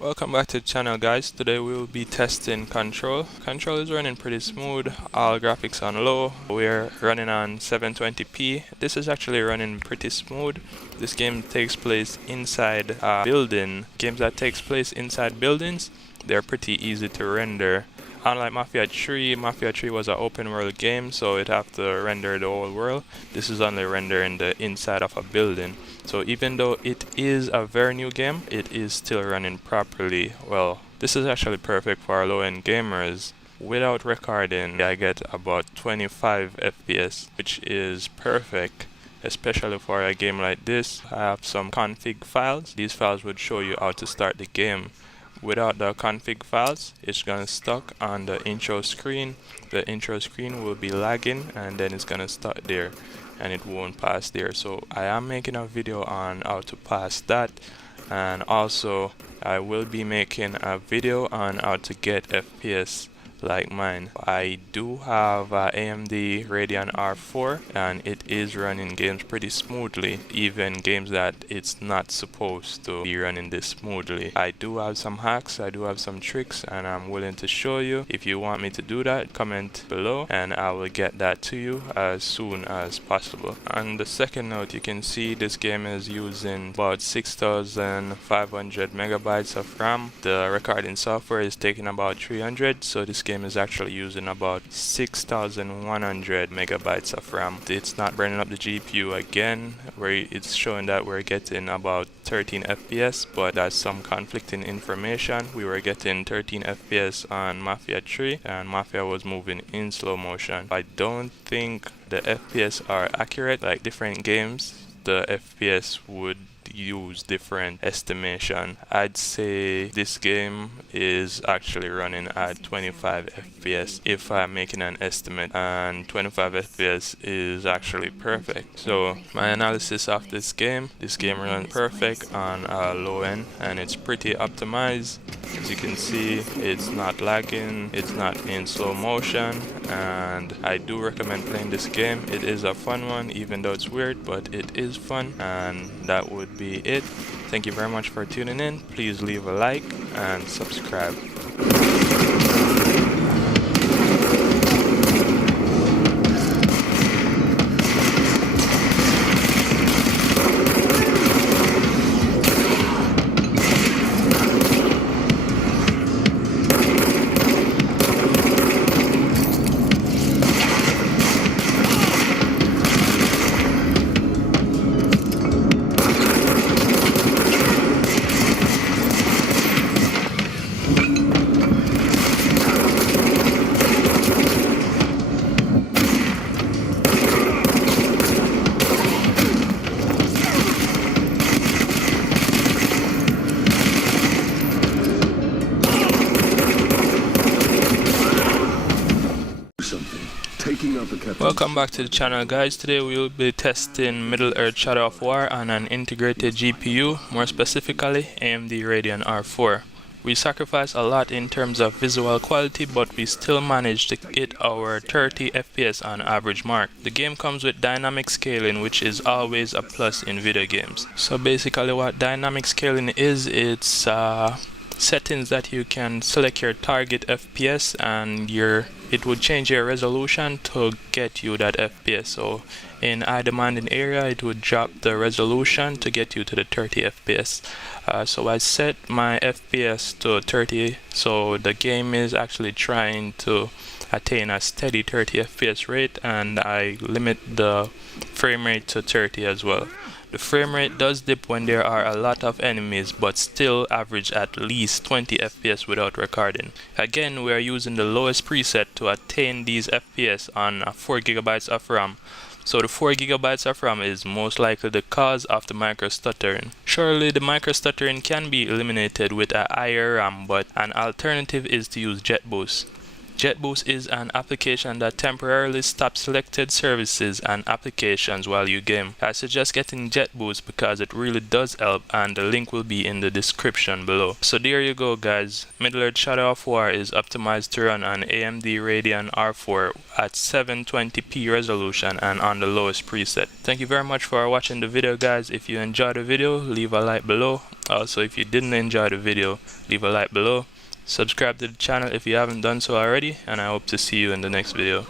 Welcome back to the channel, guys. Today we will be testing Control. Control is running pretty smooth, all graphics on low. We're running on 720p. This is actually running pretty smooth. This game takes place inside a building. Games that takes place inside buildings, they're pretty easy to render. Unlike Mafia 3 was an open world game, so it have to render the whole world. This is only rendering the inside of a building. So even though it is a very new game, it is still running properly well. This is actually perfect for low-end gamers. Without recording, I get about 25 FPS, which is perfect, especially for a game like this. I have some config files. These files would show you how to start the game. Without the config files, it's gonna stuck on the intro screen. The intro screen will be lagging and then it's gonna start there and it won't pass there. So I am making a video on how to pass that, and also I will be making a video on how to get FPS like mine. I do have a AMD Radeon R4 and it is running games pretty smoothly, even games that it's not supposed to be running this smoothly. I do have some hacks, I do have some tricks, and I'm willing to show you. If you want me to do that, comment below and I will get that to you as soon as possible. On the second note, you can see this game is using about 6,500 megabytes of RAM. The recording software is taking about 300, so this game is actually using about 6,100 megabytes of RAM. It's not burning up the GPU again, where it's showing that we're getting about 13 FPS, but that's some conflicting information. We were getting 13 FPS on Mafia 3 and Mafia was moving in slow motion. I don't think the FPS are accurate. Like different games, the FPS would use different estimation. I'd say this game is actually running at 25 FPS if I'm making an estimate, and 25 FPS is actually perfect. So my analysis of this game runs perfect on a low end and it's pretty optimized. As you can see, it's not lagging, it's not in slow motion, and I do recommend playing this game. It is a fun one, even though it's weird, but it is fun. And that would be it. Thank you very much for tuning in. Please leave a like and subscribe. Welcome back to the channel, guys. Today we will be testing Middle-earth Shadow of War on an integrated GPU, more specifically AMD Radeon R4. We sacrifice a lot in terms of visual quality, but we still managed to hit our 30 FPS on average mark. The game comes with dynamic scaling, which is always a plus in video games. So basically what dynamic scaling is, it's settings that you can select your target FPS and it would change your resolution to get you that FPS. So in high demanding area, it would drop the resolution to get you to the 30 FPS. So I set my FPS to 30, so the game is actually trying to attain a steady 30 FPS rate, and I limit the frame rate to 30 as well. The frame rate does dip when there are a lot of enemies, but still average at least 20 FPS without recording. Again, we are using the lowest preset to attain these FPS on 4 GB of RAM. So the 4 GB of RAM is most likely the cause of the micro stuttering. Surely the micro stuttering can be eliminated with a higher RAM, but an alternative is to use jet boost. JetBoost is an application that temporarily stops selected services and applications while you game. I suggest getting JetBoost because it really does help, and the link will be in the description below. So there you go guys, Middle-earth Shadow of War is optimized to run on AMD Radeon R4 at 720p resolution and on the lowest preset. Thank you very much for watching the video guys. If you enjoyed the video, leave a like below. Also, if you didn't enjoy the video, leave a like below. Subscribe to the channel if you haven't done so already, and I hope to see you in the next video.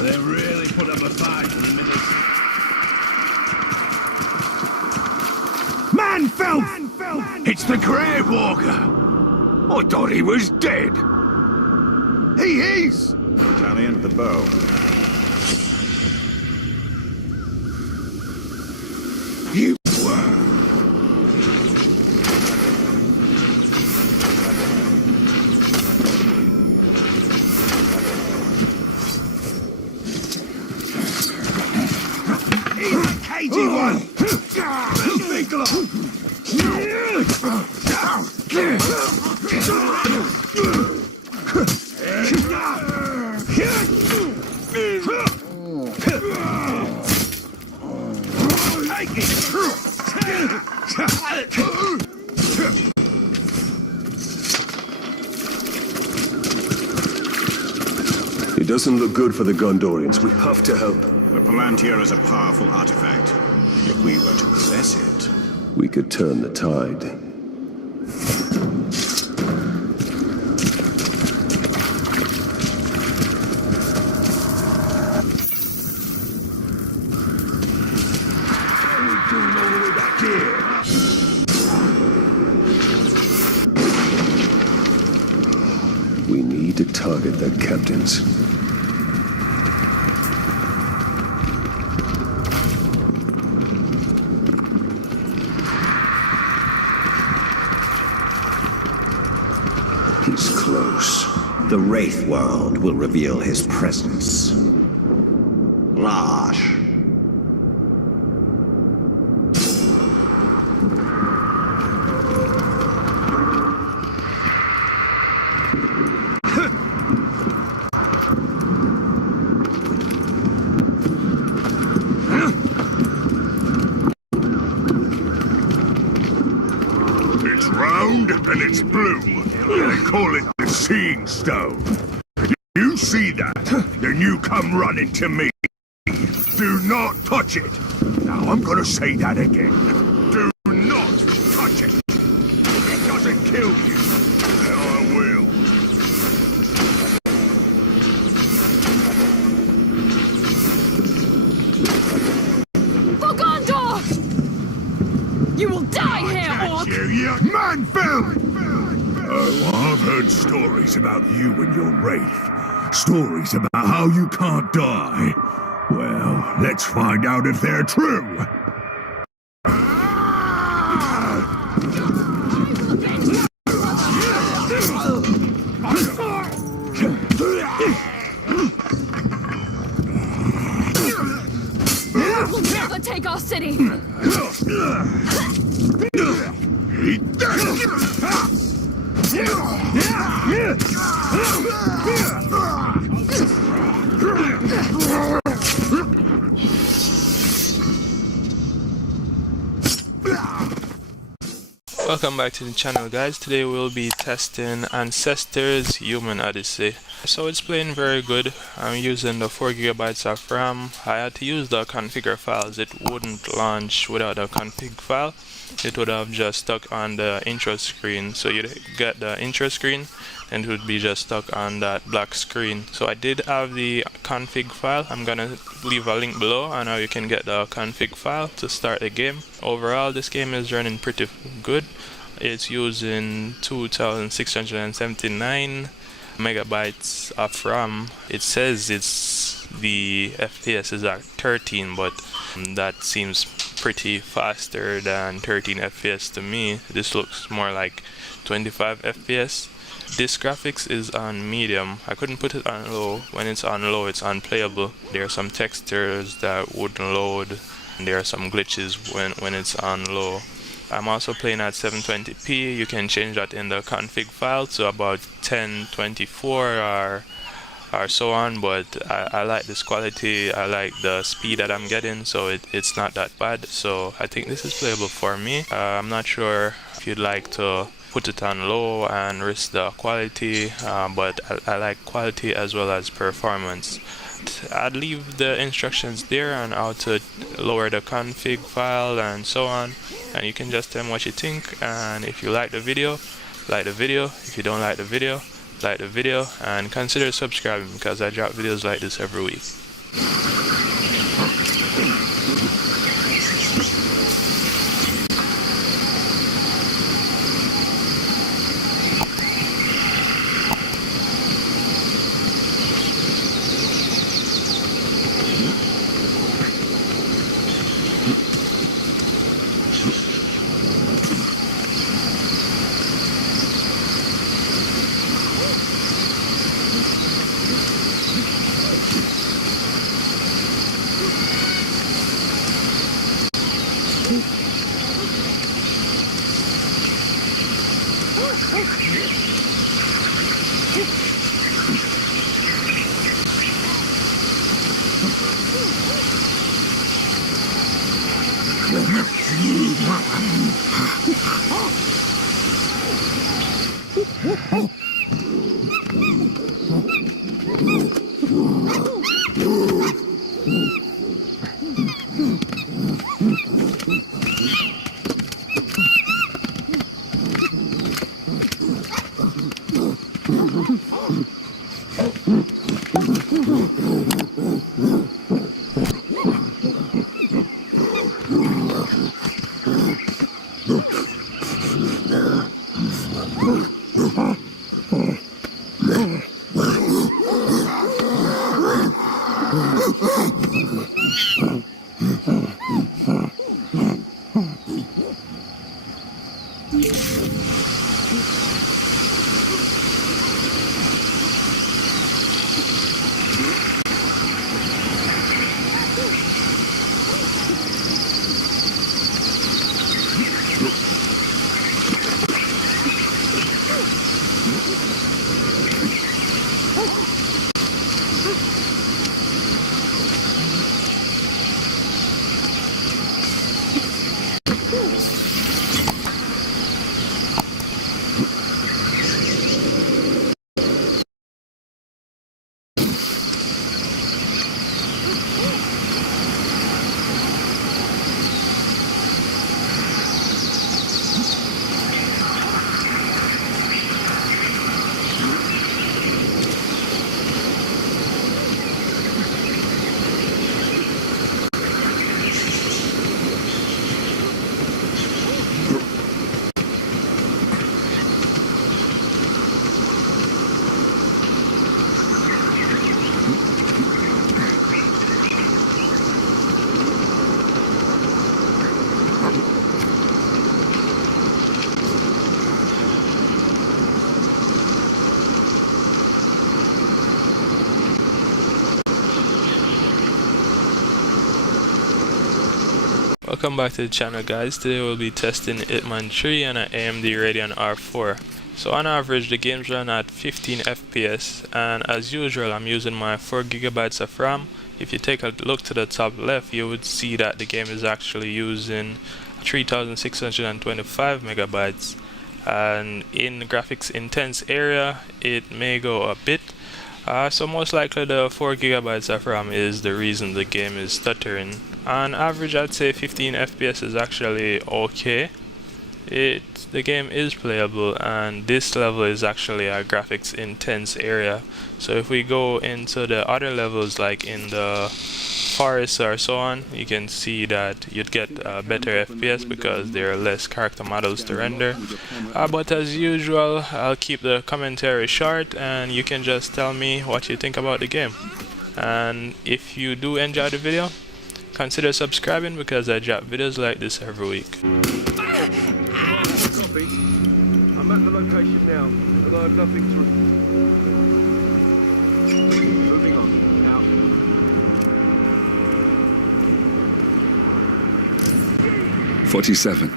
They really put up a fight in the middle. Man fell! It's the Grave Walker! I thought he was dead. He is! Battalion, the bow. You were. He's a cagey one! It doesn't look good for the Gondorians. We have to help. The Palantir is a powerful artifact. If we were to possess it, We could turn the tide. Doing all the way back here. We need to target their captains. He's close. The Wraith world will reveal his presence. Lash. It's round and it's blue. They call it the Seeing Stone. You see that, then you come running to me. Do not touch it. Now I'm gonna say that again. Do not touch it. If it doesn't kill you, then I will. For Gondor! You will die here, Orc! You man-fell! Oh, I've heard stories about you and your wraith. Stories about how you can't die. Well, let's find out if they're true. We'll never take our city! Eat that! Welcome back to the channel guys. Today we'll be testing Ancestors Human Odyssey. So it's playing very good. I'm using the 4GB of RAM. I had to use the configure files. It wouldn't launch without a config file. It would have just stuck on the intro screen. So you'd get the intro screen and it would be just stuck on that black screen. So I did have the config file. I'm gonna leave a link below on how you can get the config file to start the game. Overall this game is running pretty good. It's using 2679 megabytes of RAM. It says it's the FPS is at 13, but that seems pretty faster than 13 FPS to me. This looks more like 25 FPS. This graphics is on medium. I couldn't put it on low. When it's on low, it's unplayable. There are some textures that wouldn't load, and there are some glitches when it's on low. I'm also playing at 720p. You can change that in the config file to about 1024 or so on, but I like this quality. I like the speed that I'm getting, so it's not that bad. So I think this is playable for me. I'm not sure if you'd like to put it on low and risk the quality, but I like quality as well as performance. I'd leave the instructions there on how to lower the config file and so on, and you can just tell me what you think. And if you like the video, like the video. If you don't like the video, like the video, and consider subscribing because I drop videos like this every week. Welcome back to the channel, guys. Today we'll be testing Hitman 3 on an AMD Radeon R4. So on average the games run at 15 FPS, and as usual I'm using my 4GB of RAM. If you take a look to the top left, you would see that the game is actually using 3625 megabytes, and in the graphics intense area it may go a bit. So most likely the 4GB of RAM is the reason the game is stuttering. On average I'd say 15 FPS is actually okay. The game is playable, and this level is actually a graphics intense area. So if we go into the other levels like in the forest or so on, you can see that you'd get better FPS because there are less character models to render. But as usual, I'll keep the commentary short and you can just tell me what you think about the game. And if you do enjoy the video, consider subscribing because I drop videos like this every week. I'm at the location now, but I have nothing to... Moving on. Out. 47.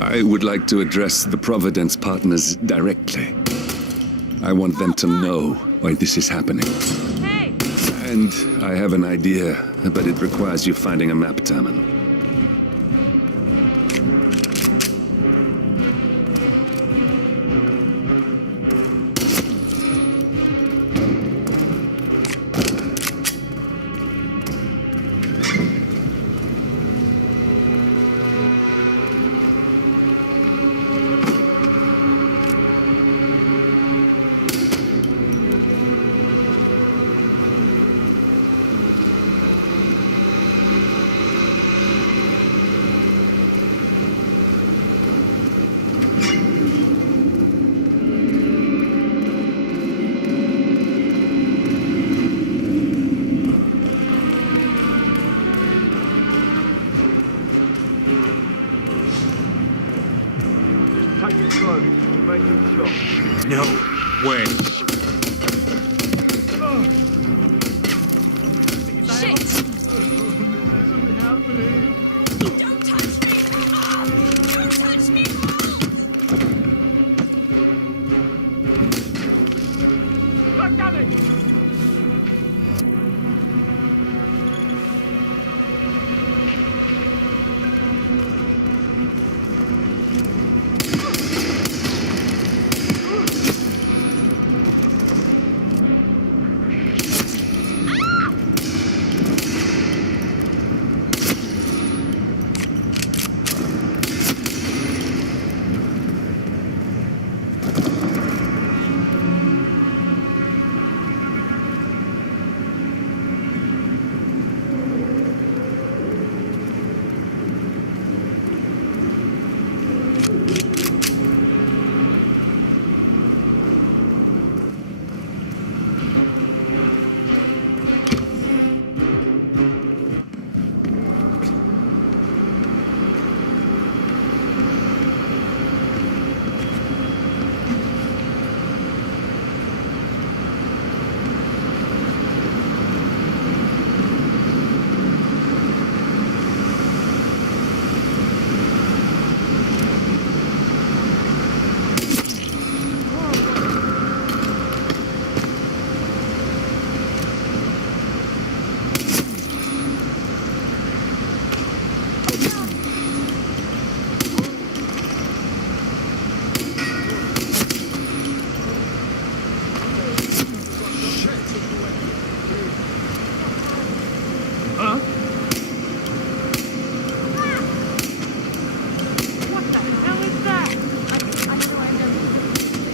I would like to address the Providence partners directly. I want them to know why this is happening. Hey! And I have an idea, but it requires you finding a map terminal. Take it slow. Make it shot. No way. Shit! Isn't happening. Don't touch me! Ah! Don't touch me! I got it! What the hell is that? I know I'm gonna...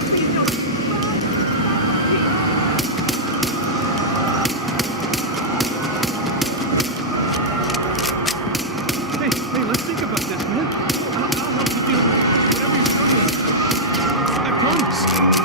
Please don't... Hey, let's think about this, man. I'll help you deal with whatever you're struggling with. I promise.